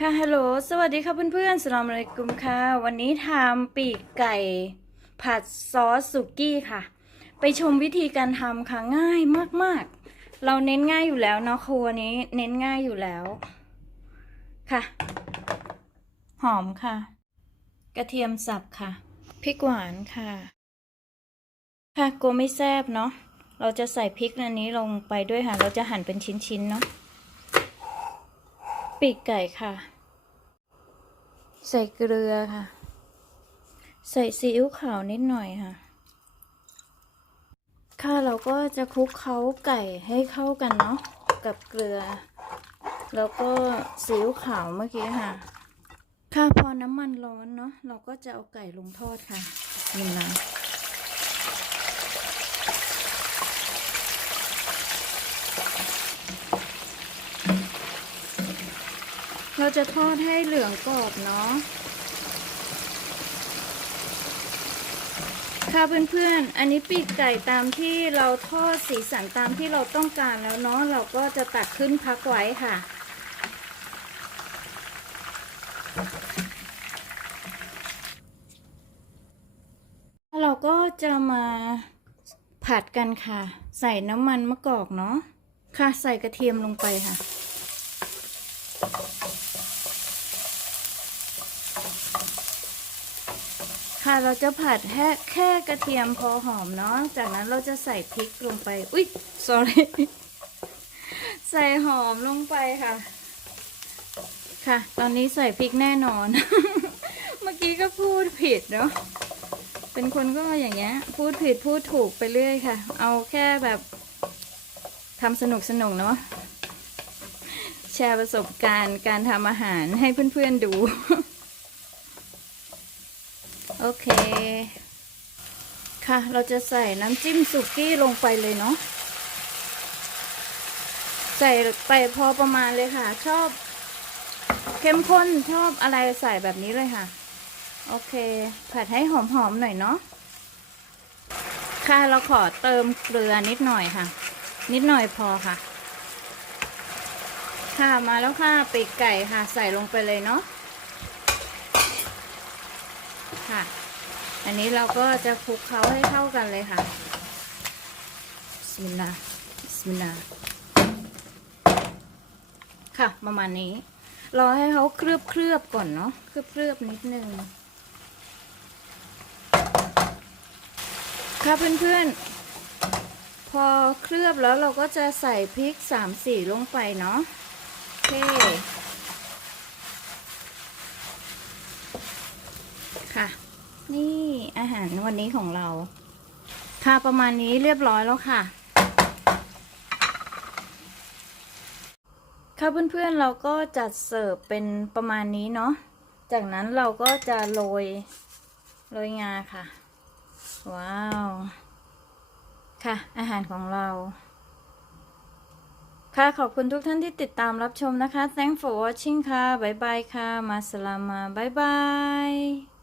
ค่ะ ฮัลโหล สวัสดีค่ะเพื่อนๆสลามอะลัยกุมค่ะ วันนี้ทำปีกไก่ผัดซอสสุกี้ค่ะ ไปชมวิธีการทำค่ะ ง่ายมากๆ เราเน้นง่ายอยู่แล้วเนาะครัวนี้เน้นง่ายอยู่แล้ว ค่ะ หอมค่ะ กระเทียมสับค่ะ พริกหวานค่ะ ค่ะกลัวไม่แซบเนาะ เราจะใส่พริกอันนี้ลงไปด้วยค่ะ เราจะหั่นเป็นชิ้นๆเนาะ ปีกไก่ค่ะ ใส่เกลือค่ะ ใส่ซีอิ๊วขาวนิดหน่อยค่ะ ค่ะเราก็จะคลุกเคล้าไก่ให้เข้ากันเนาะกับเกลือ แล้วก็ซีอิ๊วขาวเมื่อกี้ค่ะ ค่ะพอน้ำมันร้อนเนาะเราก็จะเอาไก่ลงทอดค่ะนี่นะ เราจะทอดให้เหลืองกรอบเนาะค่ะเพื่อนๆ อันนี้ปีกไก่ตามที่เราทอดสีสันตามที่เราต้องการแล้วเนาะเราก็จะตักขึ้นพักไว้ค่ะ เราก็จะมาผัดกันค่ะ ใส่น้ำมันมะกอกเนาะค่ะใส่กระเทียมลงไปค่ะ ค่ะเราจะผัดแค่แค่กระเทียมพอหอมเนาะจากนั้นเราจะใส่พริกลงไป อุ๊ย sorry ใส่หอมลงไปค่ะ ค่ะ ตอนนี้ใส่พริกแน่นอน เมื่อกี้ก็พูดผิดเนาะเป็นคนก็อย่างเงี้ย พูดผิดพูดถูกไปเรื่อยค่ะ เอาแค่แบบทำสนุกสนุกเนาะแชร์ประสบการณ์การทำอาหารให้เพื่อนๆดู โอเค ค่ะ เราจะใส่น้ำจิ้มสุกี้ลงไปเลยเนาะ ใส่ไปพอประมาณเลยค่ะ ชอบเข้มข้นชอบอะไรใส่แบบนี้เลยค่ะ โอเค ผัดให้หอมๆหน่อยเนาะ ค่ะ เราขอเติมเกลือนิดหน่อยค่ะ นิดหน่อยพอค่ะ ค่ะ มาแล้วค่ะปีกไก่ค่ะ ใส่ลงไปเลยเนาะ ค่ะ อันนี้เราก็จะคลุกเคล้าให้เข้ากันเลยค่ะสมิลลาสมิลลาค่ะ ประมาณนี้ รอให้เขาเคลือบเคลือบก่อนเนาะ เคลือบเคลือบๆนิดนึง ค่ะเพื่อนๆ พอเคลือบแล้วเราก็จะใส่พริกสามสี่ลงไปเนาะโอเค ค่ะ นี่อาหารวันนี้ของเรา ค่ะประมาณนี้เรียบร้อยแล้วค่ะ ค่ะเพื่อนๆเราก็จัดเสิร์ฟเป็นประมาณนี้เนาะจากนั้นเราก็จะโรยโรยงาค่ะ ว้าว ค่ะ อาหารของเรา ค่ะขอบคุณทุกท่านที่ติดตามรับชมนะคะ thanks for watching ค่ะ บ๊ายบายค่ะ มาสลามา บ๊ายบาย